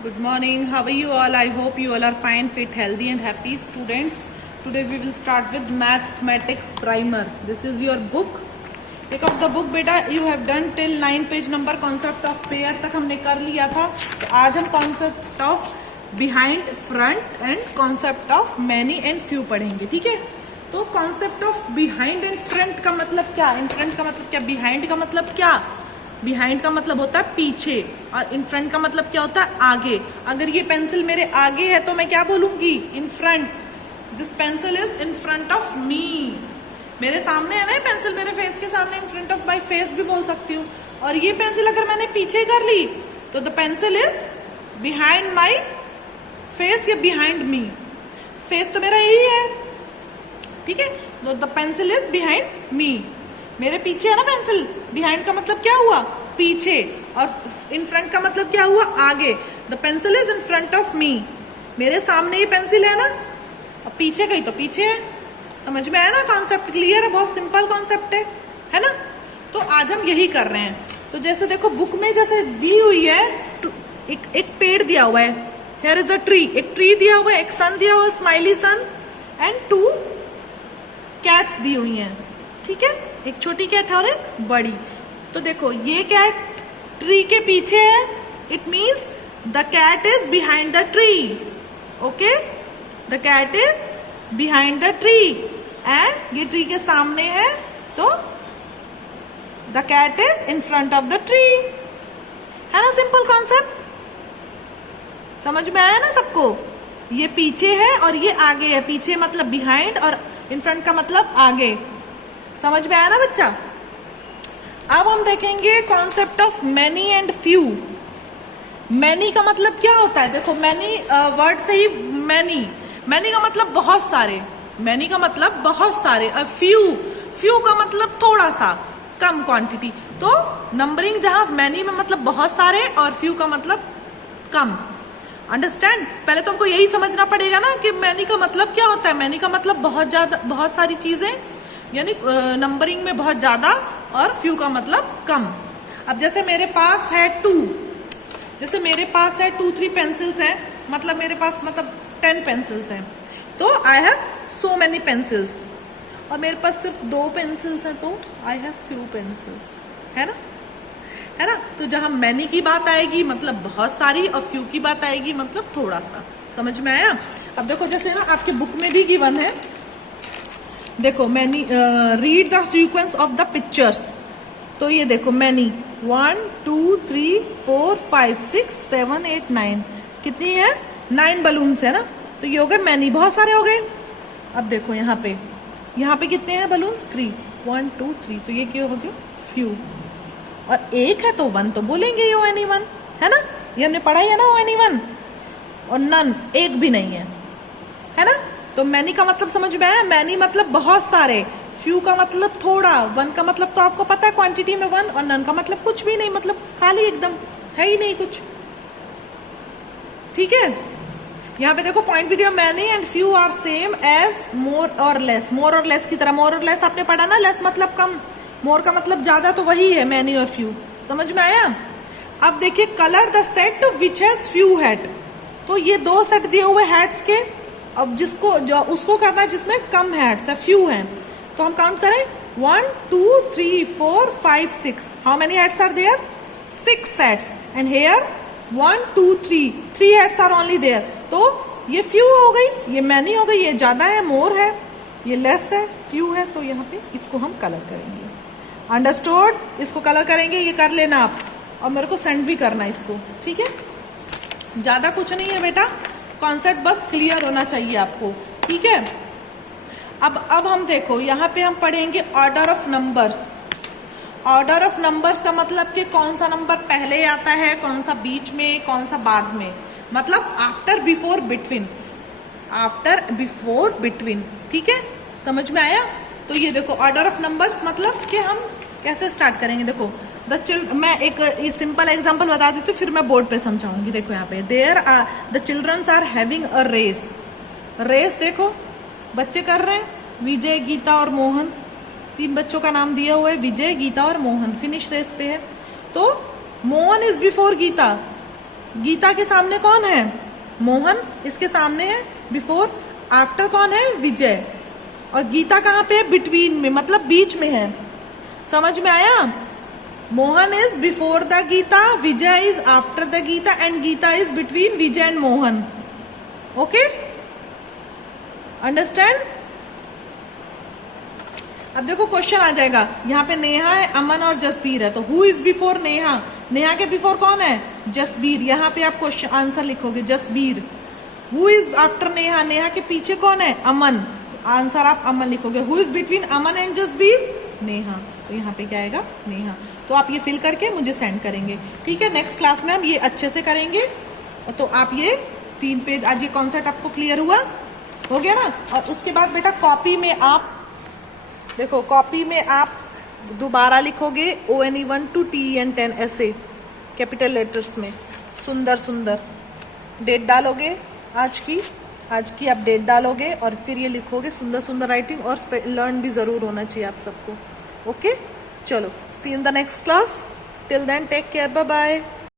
Good morning. How are you all? I hope you all are fine, fit, healthy and happy students. Today we will start with mathematics primer. This is your book. Take up the book बेटा. You have done till 9 page number concept of pair तक हमने कर लिया था. तो आज हम concept of behind, front and concept of many and few पढ़ेंगे. ठीक है. तो concept of behind and front का मतलब क्या? In front का मतलब क्या? Behind का मतलब क्या? बिहाइंड का मतलब होता है पीछे और इन फ्रंट का मतलब क्या होता है आगे. अगर ये पेंसिल मेरे आगे है तो मैं क्या बोलूंगी? In front. This pencil is in front of me. मेरे सामने है ना पेंसिल, मेरे फेस के सामने, इन फ्रंट ऑफ माई फेस भी बोल सकती हूँ. और ये पेंसिल अगर मैंने पीछे कर ली तो the pencil is behind my face या बिहाइंड मी. फेस तो मेरा यही है. ठीक है. तो the pencil is behind me. मेरे पीछे है ना पेंसिल. बिहाइंड का मतलब क्या हुआ? पीछे. और इन फ्रंट का मतलब क्या हुआ? आगे. The pencil is in front of me. मेरे सामने ये पेंसिल है ना, अब पीछे गई तो पीछे है. समझ में आया ना? कॉन्सेप्ट क्लियर है. बहुत सिंपल कॉन्सेप्ट है ना. तो आज हम यही कर रहे हैं. तो जैसे देखो बुक में जैसे दी हुई है, एक पेड़ दिया हुआ है. Here is a tree. एक ट्री दिया हुआ है, एक सन दिया हुआ है, स्माइली सन, एंड 2 कैट्स दी हुई हैं. ठीक है. एक छोटी कैट है और एक बड़ी. तो देखो ये कैट ट्री के पीछे है. It means the cat is behind the tree. Okay. The cat is behind the tree and ये ट्री के सामने है तो the cat is in front of the tree. है ना सिंपल कॉन्सेप्ट? समझ में आया ना सबको? ये पीछे है और ये आगे है. पीछे मतलब बिहाइंड और इन फ्रंट का मतलब आगे. समझ में आया ना बच्चा? अब हम देखेंगे concept of many and few. Many का मतलब क्या होता है? देखो मैनी वर्ड से ही मैनी. मैनी का मतलब बहुत सारे. मैनी का मतलब बहुत सारे. और फ्यू का मतलब थोड़ा सा, कम क्वांटिटी. तो नंबरिंग जहां मैनी में मतलब बहुत सारे और फ्यू का मतलब कम. अंडरस्टैंड? पहले तो हमको यही समझना पड़ेगा ना कि मैनी का मतलब क्या होता है. मैनी का मतलब बहुत ज्यादा, बहुत सारी चीजें, यानी नंबरिंग में बहुत ज्यादा, और फ्यू का मतलब कम. अब जैसे मेरे पास है 2, जैसे मेरे पास है 2-3 पेंसिल्स हैं, मतलब मेरे पास मतलब 10 पेंसिल्स हैं. तो I have so many pencils. और मेरे पास सिर्फ 2 पेंसिल्स हैं तो आई हैव फ्यू पेंसिल्स. है ना? है ना? तो जहां मैनी की बात आएगी मतलब बहुत सारी, और फ्यू की बात आएगी मतलब थोड़ा सा. समझ में आया? अब देखो जैसे ना आपके बुक में भी गिवन है. देखो many, read the sequence of the pictures. तो ये देखो मैनी 1 2 3 4 5 6 7 8 9. कितनी है? 9 बलून्स है ना. तो ये हो गए मैनी, बहुत सारे हो गए. अब देखो यहाँ पे कितने हैं बलून्स? 3. 1 2 3. तो ये क्या हो गया? फ्यू. और एक है तो 1 तो बोलेंगे ये ONE1. है ना? ये हमने पढ़ा ही है ना ONE1. और नन, एक भी नहीं है ना? तो मैनी का मतलब समझ में आया? मैनी मतलब बहुत सारे. फ्यू का मतलब थोड़ा. 1 का मतलब तो आपको पता है क्वांटिटी में 1. और नन का मतलब कुछ भी नहीं, मतलब खाली एकदम है ही नहीं कुछ. ठीक है. यहाँ पे देखो पॉइंट भी दिया. Many and few are same as more or less. More or less की तरह. मोर और लेस आपने पढ़ा ना? लेस मतलब कम, मोर का मतलब ज्यादा. तो वही है मैनी और फ्यू. समझ में आया? अब देखिए colour the set which has few head. तो ये 2 सेट दिए हुए हेड्स के. अब जिसको जो उसको करना है जिसमें कम हेड्स है, फ्यू हैं. तो हम काउंट करें 1 2 3 4 5 6. How many heads are there? 6 heads. And here 1 2 3 heads are only there. तो ये फ्यू हो गई, ये मैनी हो गई. ये ज्यादा है, मोर है. ये लेस है, फ्यू है. तो यहाँ पे इसको हम कलर करेंगे. अंडरस्टूड? इसको कलर करेंगे. ये कर लेना आप, और मेरे को सेंड भी करना इसको. ठीक है. ज्यादा कुछ नहीं है बेटा. कॉन्सेप्ट बस क्लियर होना चाहिए आपको. ठीक है. अब हम देखो यहाँ पे हम पढ़ेंगे order of numbers. Order of numbers का मतलब कि कौन सा नंबर पहले आता है, कौन सा बीच में, कौन सा बाद में. मतलब after, before, between. After, before, between. ठीक है. समझ में आया? तो ये देखो ऑर्डर ऑफ नंबर्स मतलब कि हम कैसे स्टार्ट करेंगे. देखो मैं एक सिंपल एग्जांपल बता देती हूँ, फिर मैं बोर्ड पे समझाऊंगी. देखो यहाँ पे the childrens are having a race. Race देखो बच्चे कर रहे हैं. विजय, गीता और मोहन. 3 बच्चों का नाम दिया हुआ है, विजय, गीता और मोहन. फिनिश रेस पे है. तो मोहन इज बिफोर गीता. गीता के सामने कौन है? मोहन, इसके सामने है बिफोर, आफ्टर कौन है? विजय। और गीता कहाँ पे है? बिटवीन में, मतलब बीच में है। समझ में आया? Mohan is before the Geeta, Vijay is after the Geeta and Geeta is between Vijay and Mohan. Okay, understand? अब देखो क्वेश्चन आ जाएगा, यहाँ पे नेहा है, अमन और जसबीर है, तो who is before Neha? Neha के बिफोर कौन है? जसबीर। यहाँ पे आप क्वेश्चन आंसर लिखोगे Jasbir. Who is after Neha? Neha के पीछे कौन है? अमन, तो आंसर आप अमन लिखोगे। Who is between Aman and Jasbir? Neha, तो यहाँ पे क्या आएगा? नेहा। तो आप ये फिल करके मुझे सेंड करेंगे, ठीक है? नेक्स्ट क्लास में हम ये अच्छे से करेंगे। तो आप ये 3 पेज, आज ये कॉन्सेप्ट आपको क्लियर हुआ, हो गया ना? और उसके बाद बेटा कॉपी में आप देखो, कॉपी में आप दोबारा लिखोगे ONE1 to TEN10 ऐसे कैपिटल लेटर्स में, सुंदर सुंदर डेट डालोगे, आज की आप डेट डालोगे और फिर ये लिखोगे सुंदर सुंदर राइटिंग, और लर्न भी जरूर होना चाहिए आप सबको। ओके, चलो, see in the next class. Till then take care, bye bye.